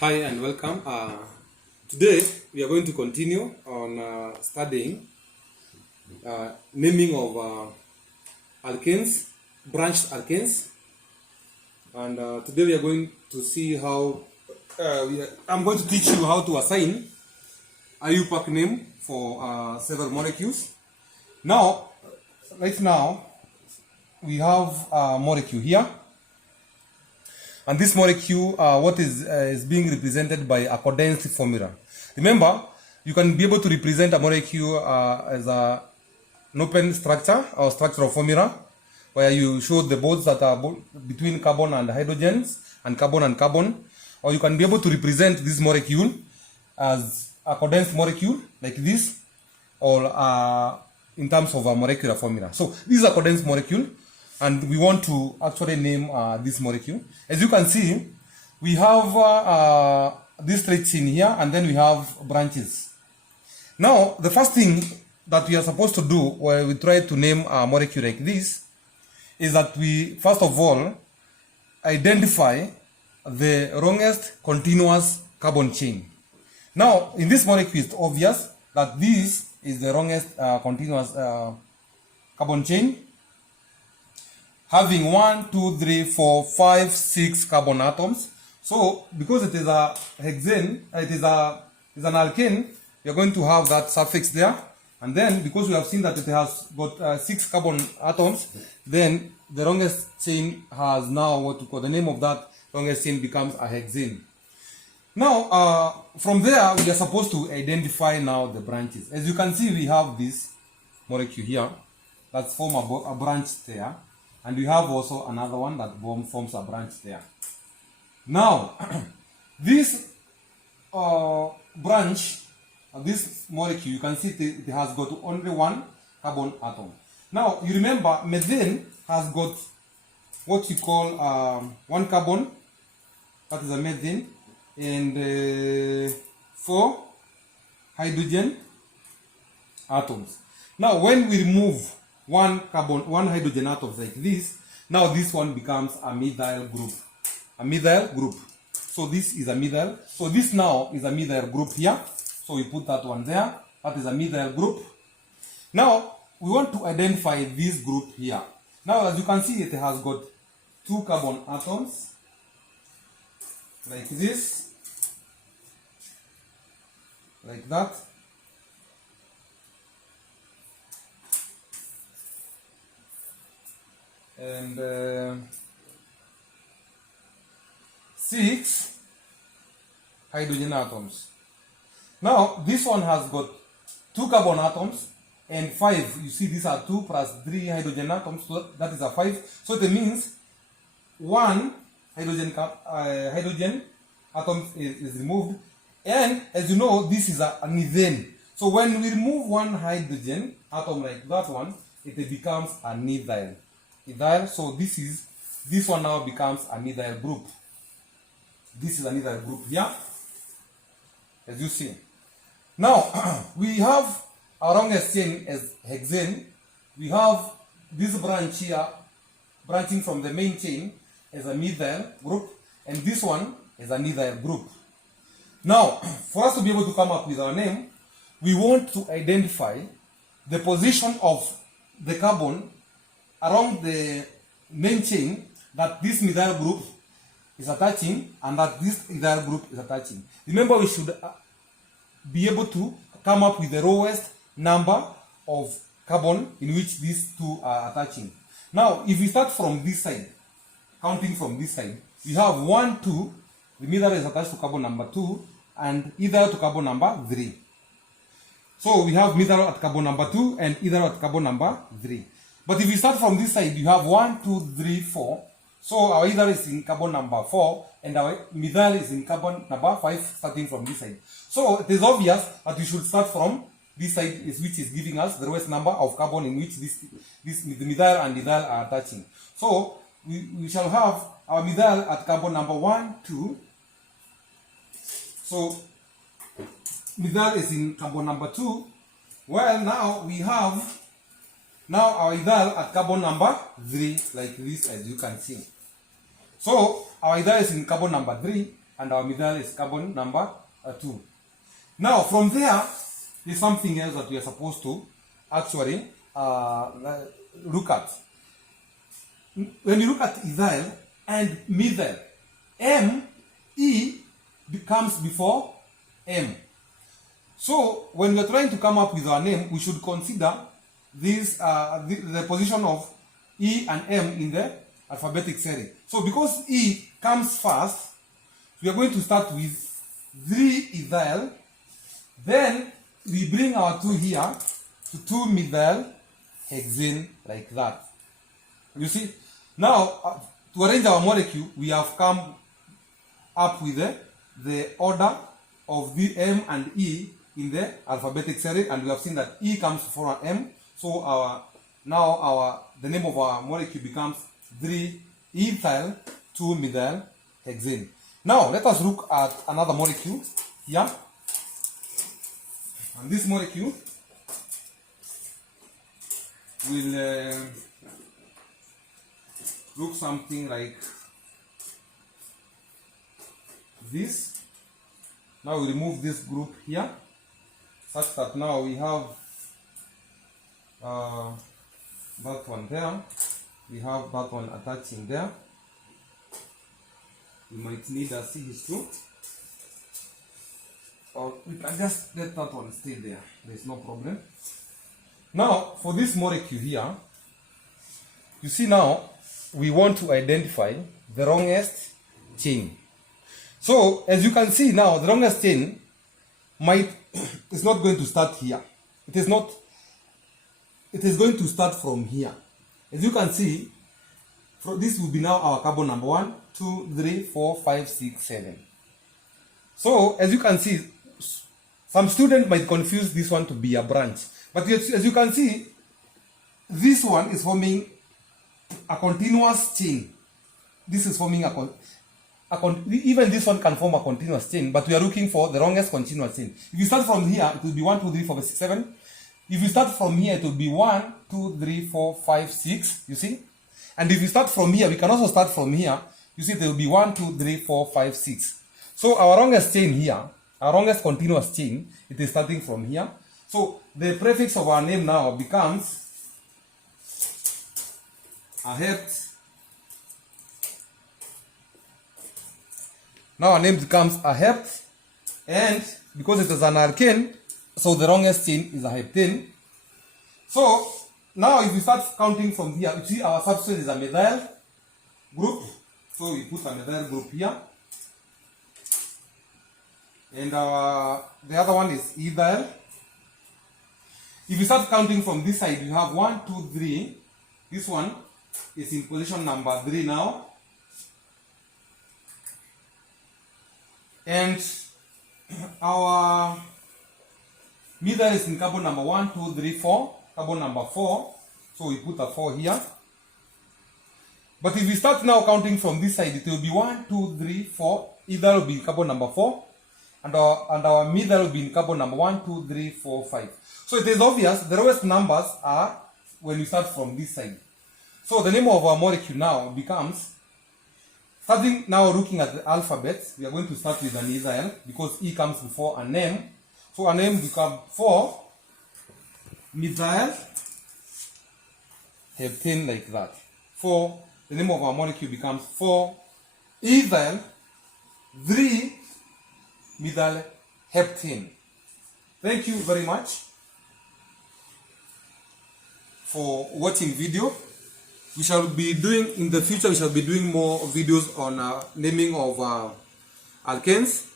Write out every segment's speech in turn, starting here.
Hi and welcome. Today we are going to continue on studying naming of alkanes, branched alkanes, and today we are going to see how I'm going to teach you how to assign IUPAC name for several molecules. Now, right now we have a molecule here. And this molecule, what is being represented by a condensed formula. Remember, you can be able to represent a molecule as an open structure or structural formula, where you show the bonds that are between carbon and hydrogens and carbon, or you can be able to represent this molecule as a condensed molecule like this, or in terms of a molecular formula. So this is a condensed molecule, and we want to actually name this molecule. As you can see, we have this straight chain here, and then we have branches. Now, the first thing that we are supposed to do when we try to name a molecule like this is that we, first of all, identify the longest continuous carbon chain. Now, in this molecule, it's obvious that this is the longest continuous carbon chain, having 1, 2, 3, 4, 5, 6 carbon atoms. So, because it is a hexane, it is an alkane, we are going to have that suffix there. And then, because we have seen that it has got 6 carbon atoms, then the longest chain has now what we call, the name of that longest chain becomes a hexane. Now, from there, we are supposed to identify now the branches. As you can see, we have this molecule here that forms a branch there. And we have also another one that forms a branch there. Now, this branch, this molecule, you can see it has got only one carbon atom. Now, you remember methane has got what you call one carbon, that is a methane, and 4 hydrogen atoms. Now, when we remove one hydrogen atoms like this, now this one becomes a methyl group. A methyl group. So this is a methyl. So this now is a methyl group here. So we put that one there. That is a methyl group. Now we want to identify this group here. Now, as you can see, it has got 2 carbon atoms like this, like that. And 6 hydrogen atoms. Now, this one has got 2 carbon atoms and 5. You see, these are 2 plus 3 hydrogen atoms, so that is a 5. So it means 1 hydrogen atom is removed. And as you know, this is a methane. So when we remove 1 hydrogen atom like that one, it becomes a methyl. So this one now becomes a methyl group. This is a methyl group here, as you see. Now, we have our longest chain as hexane. We have this branch here, branching from the main chain, as a methyl group, and this one is a methyl group. Now, for us to be able to come up with our name, we want to identify the position of the carbon around the main chain that this methyl group is attaching and that this methyl group is attaching. Remember, we should be able to come up with the lowest number of carbon in which these two are attaching. Now, if we start from this side, counting from this side, we have 1, 2, the methyl is attached to carbon number 2 and ethyl to carbon number 3. So we have methyl at carbon number 2 and ethyl at carbon number 3. But if you start from this side, you have 1, 2, 3, 4. So our ether is in carbon number 4 and our methyl is in carbon number 5, starting from this side. So it is obvious that we should start from this side, which is giving us the lowest number of carbon in which the methyl and ethyl are attaching. So we shall have our methyl at carbon number 1, 2. So methyl is in carbon number 2. Well, now we have our ethyl at carbon number 3, like this, as you can see. So our ethyl is in carbon number 3, and our methyl is carbon number 2. Now from there, there's something else that we are supposed to actually look at. When you look at ethyl and methyl, E comes before M. So when we are trying to come up with our name, we should consider this the position of E and M in the alphabetic series. So because E comes first, we are going to start with 3 ethyl, then we bring our 2 here to 2 methyl hexane like that. You see? Now, to arrange our molecule, we have come up with the order of the M and E in the alphabetic series, and we have seen that E comes before M. So the name of our molecule becomes 3 ethyl 2 methyl hexane. Now let us look at another molecule here, and this molecule will look something like this. Now we remove this group here, such that now we have that one there, we have that one attaching there. We might need a CH2, or we can just let that one stay there, there is no problem. Now for this molecule here, you see now we want to identify the longest chain. So as you can see now, the longest chain is not going to start here. It is going to start from here. As you can see, this will be now our carbon number 1, 2, 3, 4, 5, 6, 7. So as you can see, some students might confuse this one to be a branch. But as you can see, this one is forming a continuous chain. This is forming even this one can form a continuous chain, but we are looking for the longest continuous chain. If you start from here, it will be 1, 2, 3, 4, 5, 6, 7. If you start from here, it will be 1, 2, 3, 4, 5, 6. You see? And if you start from here, we can also start from here. You see, there will be 1, 2, 3, 4, 5, 6. So our longest chain here, our longest continuous chain, it is starting from here. So the prefix of our name now becomes a hept. Now our name becomes a hept, and because it is an alkane, so the longest chain is a heptane. So now if we start counting from here, you see our substrate is a methyl group. So we put a methyl group here. And the other one is ethyl. If you start counting from this side, you have 1, 2, 3. This one is in position number 3 now. And our methyl is in carbon number 1, 2, 3, 4. Carbon number 4. So we put a 4 here. But if we start now counting from this side, it will be 1, 2, 3, 4. Ethyl will be in carbon number 4. And our methyl will be in carbon number 1, 2, 3, 4, 5. So it is obvious the lowest numbers are when we start from this side. So the name of our molecule now becomes, starting now looking at the alphabet, we are going to start with an ethyl because E comes before an M. So our name becomes 4 methyl heptane like that. For the name of our molecule becomes 4 ethyl 3 methyl heptane. Thank you very much for watching video. We shall be doing in the future, we shall be doing more videos on naming of alkanes.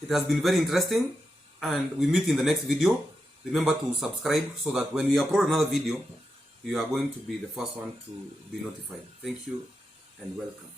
It has been very interesting, and we meet in the next video. Remember to subscribe so that when we upload another video, you are going to be the first one to be notified. Thank you and welcome.